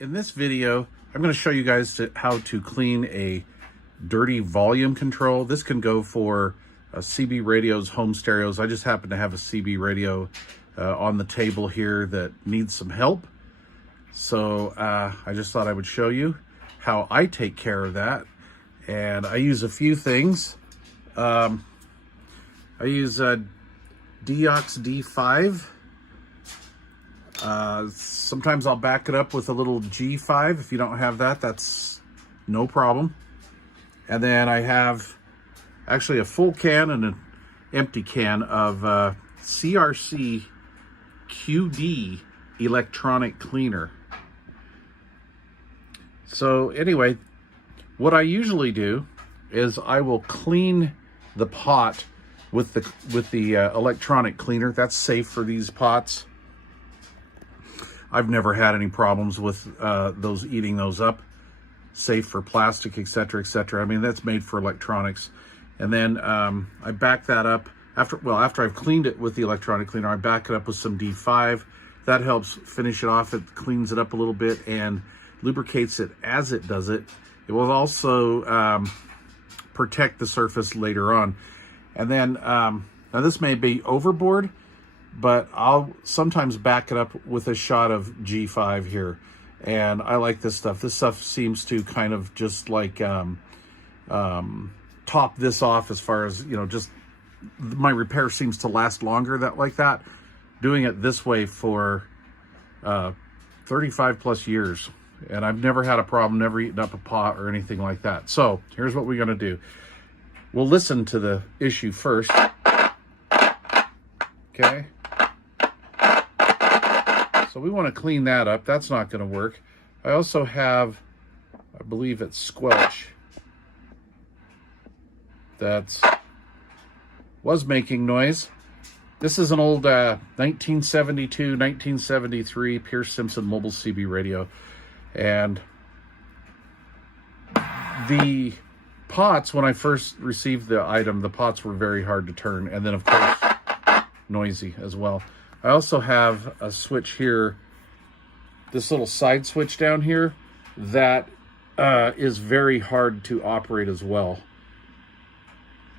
In this video, I'm going to show you guys how to clean a dirty volume control. This can go for CB radios, home stereos. I just happen to have a CB radio on the table here that needs some help. So I just thought I would show you how I take care of that. And I use a few things. I use Deox D5. Sometimes I'll back it up with a little G5. If you don't have that, that's no problem. And then I have actually a full can and an empty can of CRC QD electronic cleaner. So anyway, what I usually do is I will clean the pot with the electronic cleaner. That's safe for these pots. I've never had any problems with those eating those up. Safe for plastic, etc., etc. I mean, that's made for electronics. And then I back that up after I've cleaned it with the electronic cleaner. I back it up with some D5. That helps finish it off. It cleans it up a little bit and lubricates it as it does it. It will also protect the surface later on. And then now this may be overboard, but I'll sometimes back it up with a shot of G5 here. And I like this stuff. This stuff seems to kind of just like top this off as far as, you know, just my repair seems to last longer like that. Doing it this way for 35 plus years. And I've never had a problem, never eaten up a pot or anything like that. So here's what we're gonna do. We'll listen to the issue first. Okay. So we want to clean that up. That's not going to work. I also have, I believe it's Squelch. That was making noise. This is an old 1972, 1973 Pierce Simpson mobile CB radio. And the pots, when I first received the item, the pots were very hard to turn. And then, of course, noisy as well. I also have a switch here, this little side switch down here, that is very hard to operate as well.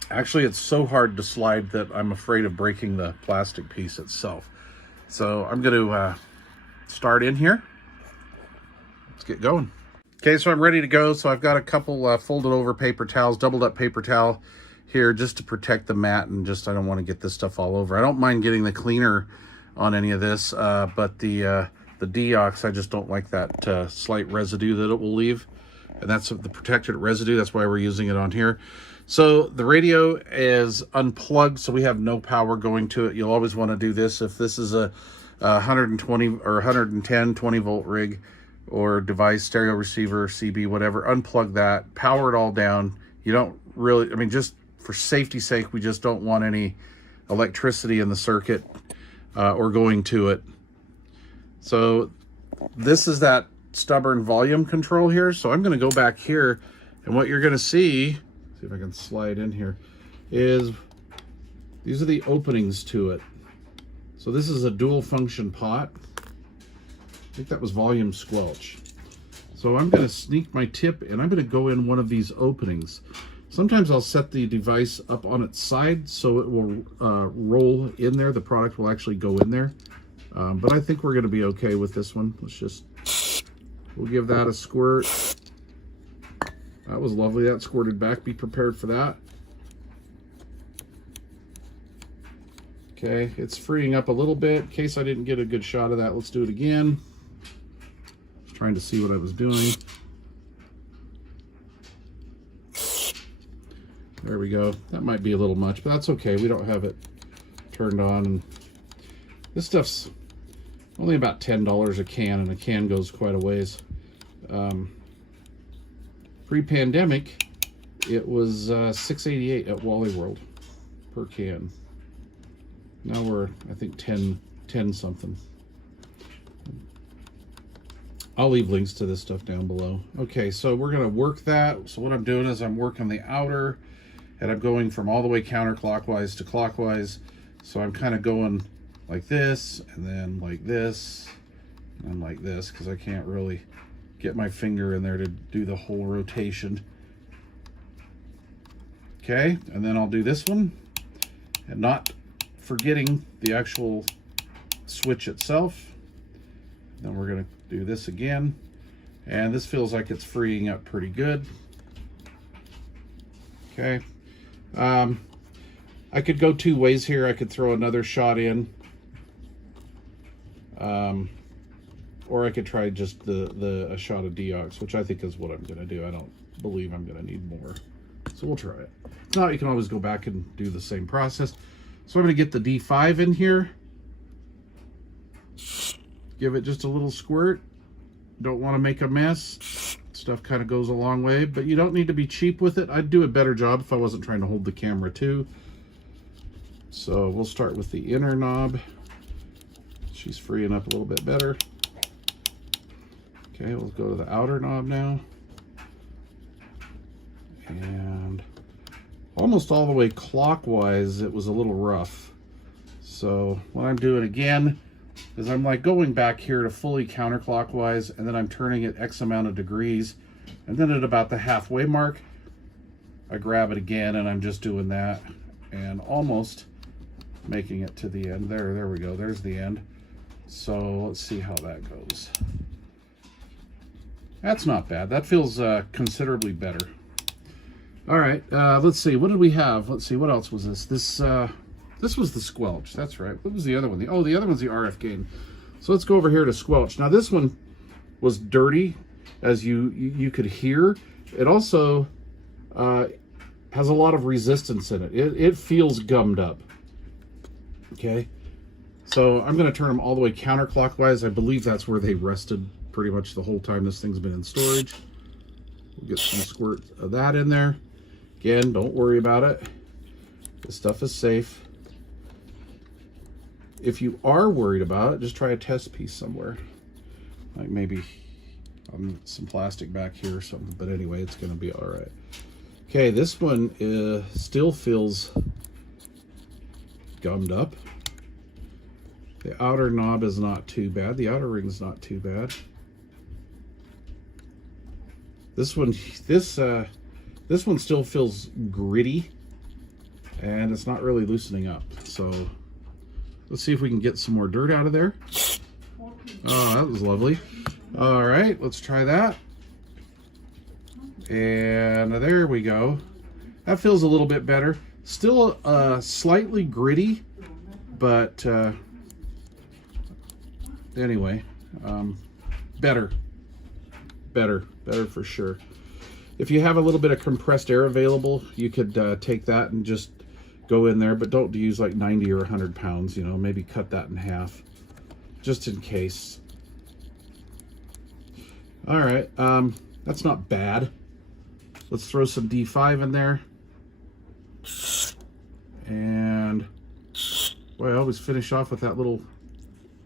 Actually, it's so hard to slide that I'm afraid of breaking the plastic piece itself. So I'm going to start in here. Let's get going. Okay, so I'm ready to go. So I've got a couple folded over paper towels, doubled up paper towel here just to protect the mat, and just I don't want to get this stuff all over. I don't mind getting the cleaner on any of this, but the Deox, I just don't like that slight residue that it will leave, and that's the protected residue. That's why we're using it on here. So the radio is unplugged, so we have no power going to it. You'll always want to do this if this is a 120 or 110 20 volt rig or device, stereo receiver, CB, whatever. Unplug that, power it all down. You don't really, I mean, just for safety's sake, we just don't want any electricity in the circuit or going to it. So this is that stubborn volume control here. So I'm going to go back here, and what you're going to see if I can slide in here, is these are the openings to it. So this is a dual function pot. I think that was volume squelch. So I'm going to sneak my tip and I'm going to go in one of these openings. Sometimes I'll set the device up on its side so it will roll in there. The product will actually go in there. But I think we're going to be okay with this one. We'll give that a squirt. That was lovely. That squirted back. Be prepared for that. Okay, it's freeing up a little bit. In case I didn't get a good shot of that, let's do it again. Trying to see what I was doing. There we go. That might be a little much, but that's okay. We don't have it turned on. This stuff's only about $10 a can, and a can goes quite a ways. Pre-pandemic, it was $6.88 at Wally World per can. Now we're, I think, 10 something. I'll leave links to this stuff down below. Okay, so we're going to work that. So what I'm doing is I'm working the outer, and I'm going from all the way counterclockwise to clockwise. So I'm kind of going like this, and then like this, and like this, because I can't really get my finger in there to do the whole rotation. Okay, and then I'll do this one, and not forgetting the actual switch itself. Then we're going to do this again, and this feels like it's freeing up pretty good. Okay, I could go two ways here. I could throw another shot in, or I could try just a shot of deox, which I think is what I'm going to do. I don't believe I'm going to need more, so we'll try it. If not, you can always go back and do the same process. So I'm going to get the D5 in here, give it just a little squirt. Don't want to make a mess. Stuff kind of goes a long way, but you don't need to be cheap with it. I'd do a better job if I wasn't trying to hold the camera too. So we'll start with the inner knob. She's freeing up a little bit better. Okay, we'll go to the outer knob now. And almost all the way clockwise, it was a little rough. So what I'm doing again is I'm like going back here to fully counterclockwise, and then I'm turning it X amount of degrees. And then at about the halfway mark, I grab it again, and I'm just doing that and almost making it to the end. There we go. There's the end. So let's see how that goes. That's not bad. That feels considerably better. All right, let's see. What did we have? Let's see. What else was this? This was the squelch. That's right. What was the other one? The other one's the RF gain. So let's go over here to squelch. Now this one was dirty, as you could hear. It also has a lot of resistance in it. It feels gummed up. Okay, so I'm going to turn them all the way counterclockwise. I believe that's where they rested pretty much the whole time this thing's been in storage. We'll get some squirt of that in there. Again, don't worry about it. This stuff is safe. If you are worried about it, just try a test piece somewhere. Like maybe on some plastic back here or something. But anyway, it's going to be all right. Okay, this one still feels gummed up. The outer knob is not too bad. The outer ring is not too bad. This one still feels gritty, and it's not really loosening up. So let's see if we can get some more dirt out of there. Oh, that was lovely. All right, let's try that. And there we go. That feels a little bit better. Still slightly gritty, but anyway, better for sure. If you have a little bit of compressed air available, you could take that and just go in there, but don't use like 90 or 100 pounds, you know, maybe cut that in half just in case. All right, that's not bad. Let's throw some D5 in there. And boy, I always finish off with that little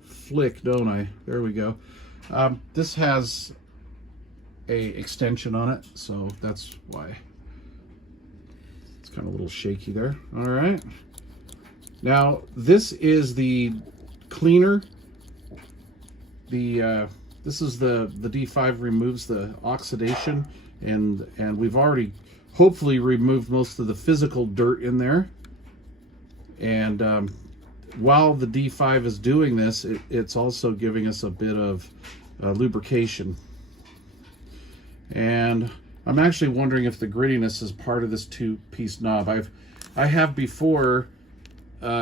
flick, don't I? There we go. This has a extension on it, so that's why it's kind of a little shaky there. All right, now this is the cleaner. This is the D5 removes the oxidation, and we've already hopefully removed most of the physical dirt in there. And while the D5 is doing this, it's also giving us a bit of lubrication. And I'm actually wondering if the grittiness is part of this two-piece knob. I have before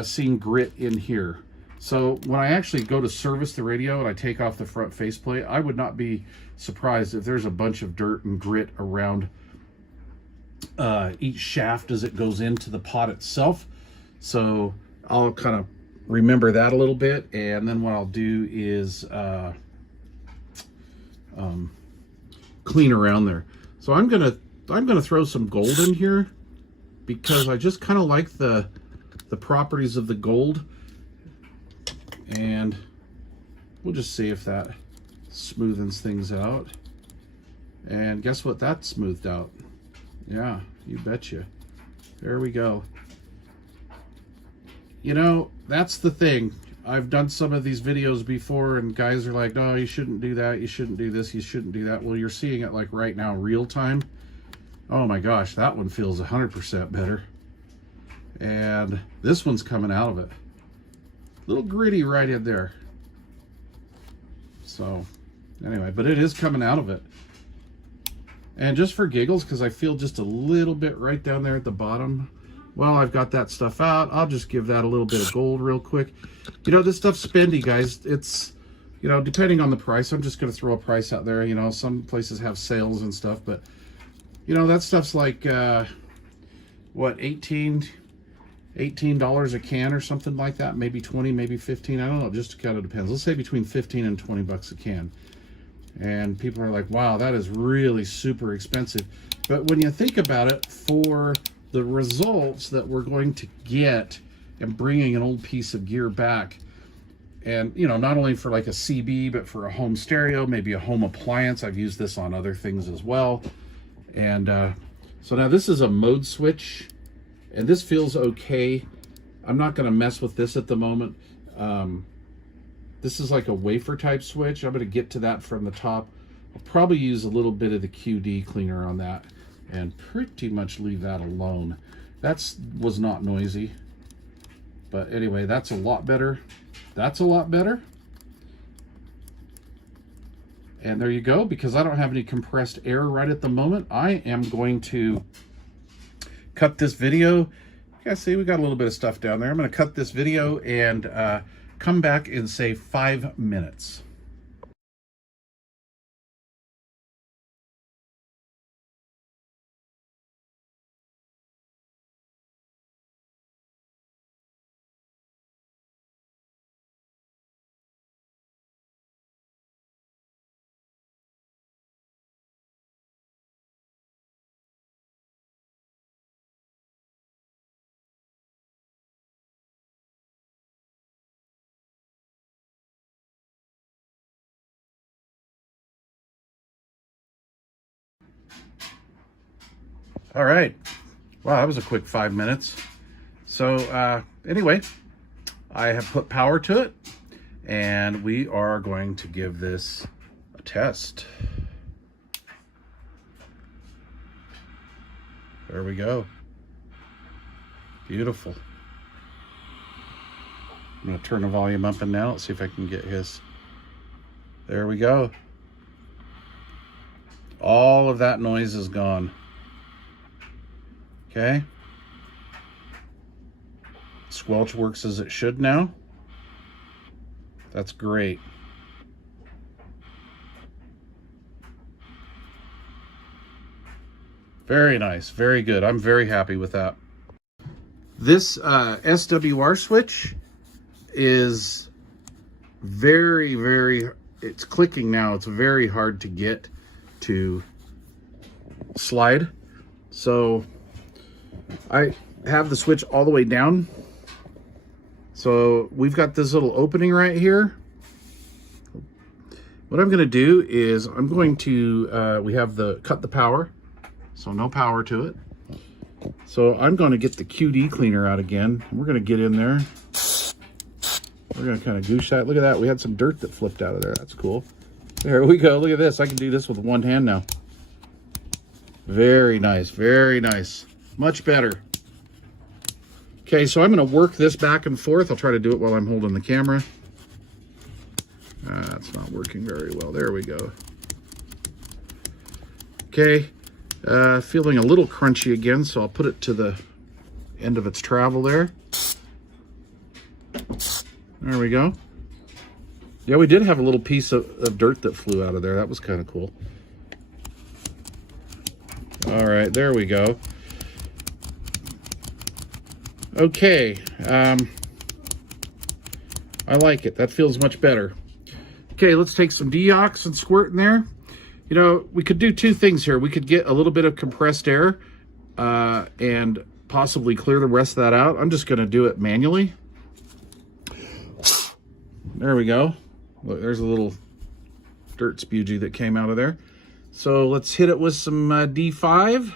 seen grit in here. So when I actually go to service the radio and I take off the front faceplate, I would not be surprised if there's a bunch of dirt and grit around each shaft as it goes into the pot itself. So I'll kind of remember that a little bit, and then what I'll do is clean around there. So I'm gonna throw some gold in here because I just kind of like the properties of the gold, and we'll just see if that smoothens things out. And guess what? That smoothed out. Yeah, you betcha. There we go. You know, that's the thing. I've done some of these videos before and guys are like, no, you shouldn't do that, you shouldn't do this, you shouldn't do that. Well, you're seeing it like right now, real time. Oh my gosh, that one feels 100% better. And this one's coming out of it. A little gritty right in there. So anyway, but it is coming out of it. And just for giggles, because I feel just a little bit right down there at the bottom, well, I've got that stuff out. I'll just give that a little bit of gold real quick. You know, this stuff's spendy, guys. It's, you know, depending on the price, I'm just going to throw a price out there. You know, some places have sales and stuff, but, you know, that stuff's like, what, $18 a can or something like that. Maybe 20, maybe 15. I don't know. It just kind of depends. Let's say between 15 and 20 bucks a can. And people are like, wow, that is really super expensive. But when you think about it, for the results that we're going to get and bringing an old piece of gear back, and you know, not only for like a CB, but for a home stereo, maybe a home appliance. I've used this on other things as well. And so now this is a mode switch, and this feels okay. I'm not going to mess with this at the moment. This is like a wafer type switch. I'm going to get to that from the top. I'll probably use a little bit of the QD cleaner on that and pretty much leave that alone. That was not noisy. But anyway, that's a lot better. That's a lot better. And there you go. Because I don't have any compressed air right at the moment, I am going to cut this video. Yeah, see, we got a little bit of stuff down there. I'm going to cut this video and come back in, say, 5 minutes. All right. Wow, that was a quick 5 minutes. So anyway, I have put power to it, and we are going to give this a test. There we go. Beautiful. I'm going to turn the volume up and down. Let's see if I can get his. There we go. All of that noise is gone. Okay. Squelch works as it should now. That's great. Very nice. Very good. I'm very happy with that. This SWR switch is very, it's clicking now. It's very hard to get to slide. So I have the switch all the way down. So we've got this little opening right here. What I'm going to do is I'm going to, we have the cut the power, so no power to it. So I'm going to get the QD cleaner out again. We're going to get in there. We're going to kind of goosh that. Look at that. We had some dirt that flipped out of there. That's cool. There we go. Look at this. I can do this with one hand now. Very nice. Very nice. Much better. Okay, so I'm going to work this back and forth. I'll try to do it while I'm holding the camera. That's not working very well. There we go. Okay, feeling a little crunchy again, so I'll put it to the end of its travel there. There we go. Yeah, we did have a little piece of dirt that flew out of there. That was kind of cool. All right, there we go. Okay, I like it. That feels much better. Okay, let's take some deox and squirt in there. You know, we could do two things here. We could get a little bit of compressed air and possibly clear the rest of that out. I'm just going to do it manually. There we go. Look, there's a little dirt spewgie that came out of there. So let's hit it with some D5.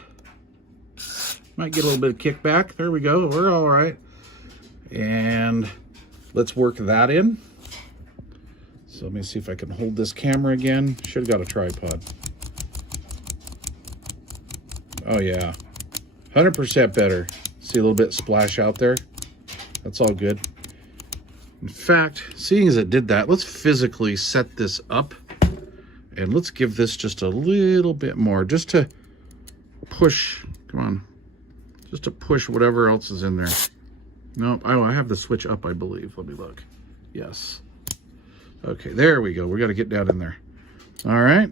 Might get a little bit of kickback. There we go. We're all right. And let's work that in. So let me see if I can hold this camera again. Should have got a tripod. Oh yeah, 100% better. See a little bit splash out there? That's all good. In fact, seeing as it did that, let's physically set this up and let's give this just a little bit more, just to push, come on, just to push whatever else is in there. Nope, oh, I have the switch up, I believe. Let me look. Yes. Okay, there we go. We got to get down in there. All right.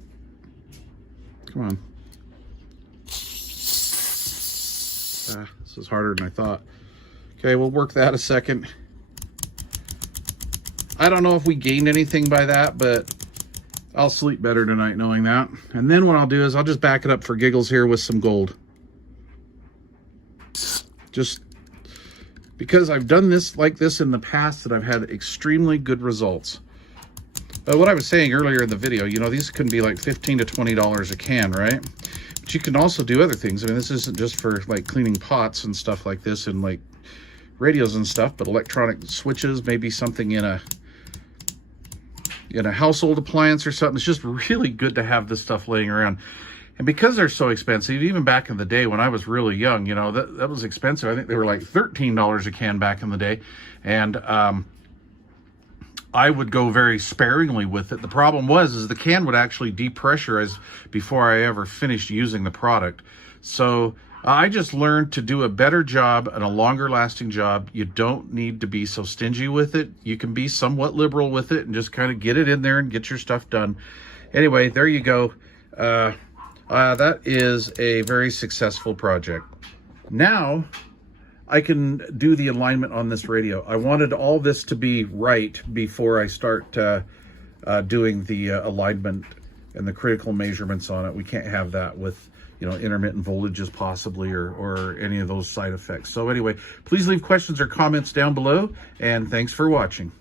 Come on. This is harder than I thought. Okay, we'll work that a second. I don't know if we gained anything by that, but I'll sleep better tonight knowing that. And then what I'll do is I'll just back it up for giggles here with some gold. Just because I've done this like this in the past, that I've had extremely good results. What I was saying earlier in the video, you know, these can be like $15 to $20 a can, right? But you can also do other things. I mean, this isn't just for like cleaning pots and stuff like this, and like radios and stuff, but electronic switches, maybe something in a household appliance or something. It's just really good to have this stuff laying around. And because they're so expensive, even back in the day when I was really young, you know, that was expensive. I think they were like $13 a can back in the day. And I would go very sparingly with it. The problem is the can would actually depressurize before I ever finished using the product. So I just learned to do a better job and a longer lasting job. You don't need to be so stingy with it. You can be somewhat liberal with it and just kind of get it in there and get your stuff done. Anyway, there you go. That is a very successful project. Now I can do the alignment on this radio. I wanted all this to be right before I start doing the alignment and the critical measurements on it. We can't have that with, you know, intermittent voltages possibly, or any of those side effects. So anyway, please leave questions or comments down below, and thanks for watching.